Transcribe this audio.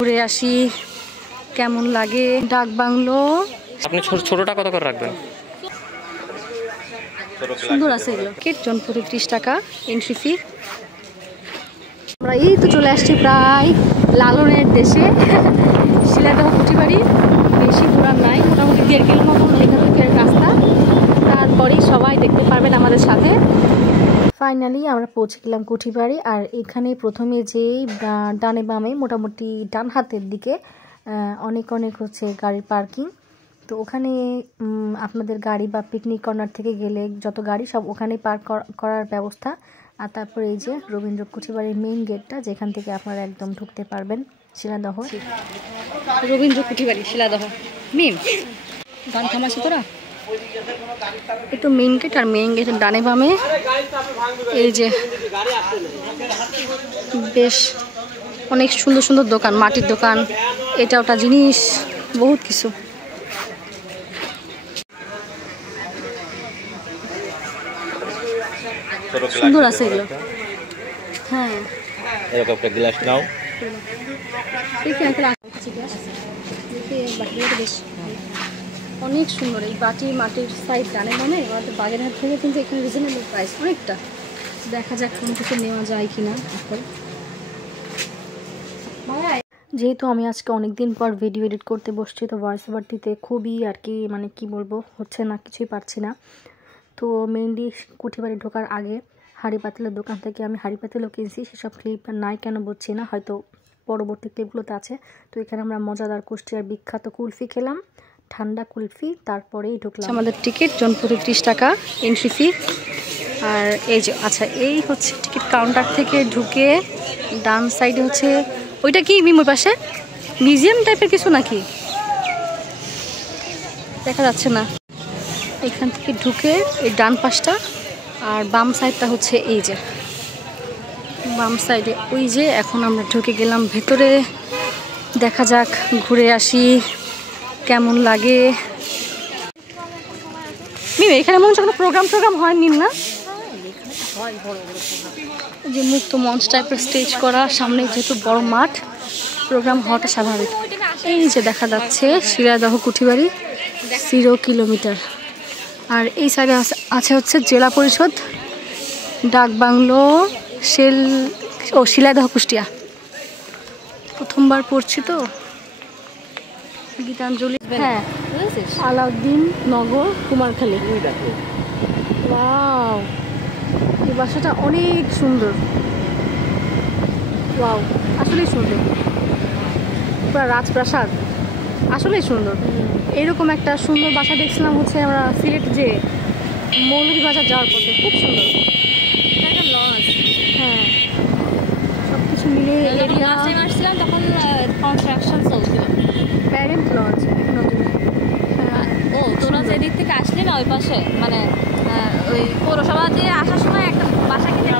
ঘুরে আসি কেমন লাগে ডাক বাংলো। আপনি ছোটটা কত করে রাখবেন? সুন্দর আছে এগুলো। জনপ্রতি 30 টাকা এন্ট্রি ফি। আমরা এই তো চলে আসছি প্রায় লালনের দেশে, শিলাদহ কুঠিবাড়ি। বেশি ঘোরার নাই, মোটামুটি 1.5 কিলো মতো এখান রাস্তা। তারপরেই সবাই দেখতে পারবেন আমাদের সাথে। ফাইনালি আমরা পৌঁছে গেলাম কুঠিবাড়ি। আর এখানে প্রথমে যেই ডানে বামে মোটামুটি ডান হাতের দিকে অনেক হচ্ছে গাড়ির পার্কিং। তো ওখানে আপনাদের গাড়ি বা পিকনিক কর্নার থেকে গেলে যত গাড়ি সব ওখানেই পার্ক করার ব্যবস্থা। আর তারপরে এই যে রবীন্দ্র কুঠিবাড়ির মেইন গেটটা, যেখান থেকে আপনারা একদম ঢুকতে পারবেন শিলাদহ। রবীন্দ্র কুঠিবাড়ি শিলাদহ মেন গান থামাচ্ছে তোরা। একটু মেইন গেট, আর মেইন গেটের ডানে বামে এই যে বেশ অনেক সুন্দর সুন্দর দোকান, মাটির দোকান, এটা ওটা জিনিস বহুত কিছু। সুন্দর আছে এগুলো। হ্যাঁ এরকম একটা গ্লাস নাও। অনেক সুন্দর এই বাটি মাটির সাইজ জানে মানে আমাদের বাগেরহাট থেকে কিন্তু এখানে রিজনেবল প্রাইস অনেকটা। দেখা যাক কোন কিছু নেওয়া যায় কিনা এখন। যেহেতু আমি আজকে অনেকদিন পর ভিডিও এডিট করতে বসছি, তো ভয়েস ওভার দিতে খুবই আর কি মানে কি বলবো হচ্ছে না, কিছুই পারছি না। তো মেইনলি কুঠিবাড়ি ঢোকার আগে হাঁড়ি পাতিলের দোকান থেকে আমি হাঁড়ি পাতিলও কিনছি। সেসব ক্লিপ নাই কেন বুঝছি না, হয়তো পরবর্তী ক্লিপগুলোতে আছে। তো এখানে আমরা মজাদার কুষ্টিয়ার বিখ্যাত কুলফি খেলাম, ঠান্ডা কুলফি। তারপরেই ঢুকলাম। আমাদের টিকিট জনপ্রতি 30 টাকা এন্ট্রি ফি। আর এই যে আচ্ছা এই হচ্ছে টিকিট কাউন্টার থেকে ঢুকে ডান সাইডে হচ্ছে ওইটা কি মিমোর পাশে মিউজিয়াম টাইপের কিছু নাকি দেখা যাচ্ছে না। এখান থেকে ঢুকে এই ডান পাশটা, আর বাম সাইডটা হচ্ছে এই যে বাম সাইডে ওই যে। এখন আমরা ঢুকে গেলাম ভেতরে, দেখা যাক ঘুরে আসি কেমন লাগে। মিম এখানে মনে হচ্ছে কোনো প্রোগ্রাম হয় মিম না? যে মুক্ত মঞ্চ টাইপের স্টেজ করা, সামনে যেহেতু বড় মাঠ, প্রোগ্রাম হওয়াটা স্বাভাবিক। এই যে দেখা যাচ্ছে শিলাদহ কুঠিবাড়ি 0 কিলোমিটার। আর এই সাইডে আছে হচ্ছে জেলা পরিষদ, ডাক বাংলো, শিলাদহ কুষ্টিয়া। প্রথমবার পড়ছি তো গীতাঞ্জলি। হ্যাঁ আলাউদ্দিন নগর কুমারখালী। ওয়াও এই বাসাটা অনেক সুন্দর। ওয়াও আসলেই সুন্দর, পুরো রাজপ্রাসাদ, আসলেই সুন্দর। এরকম একটা সুন্দর বাসা দেখছিলাম হচ্ছে আমরা সিলেট যে মৌলভীবাজার যাওয়ার পথে, খুব সুন্দর। এটা একটা লজ। হ্যাঁ সব কিছু মিলে এরিয়া। আসছিলাম তখন কনস্ট্রাকশন চলছিল। প্যারেন্ট লজ নতুন। ও তোরা যে দিক থেকে আসলি না ওই পাশে মানে ওই পৌরসভা দিয়ে আসার সময় একটা বাসা কিনে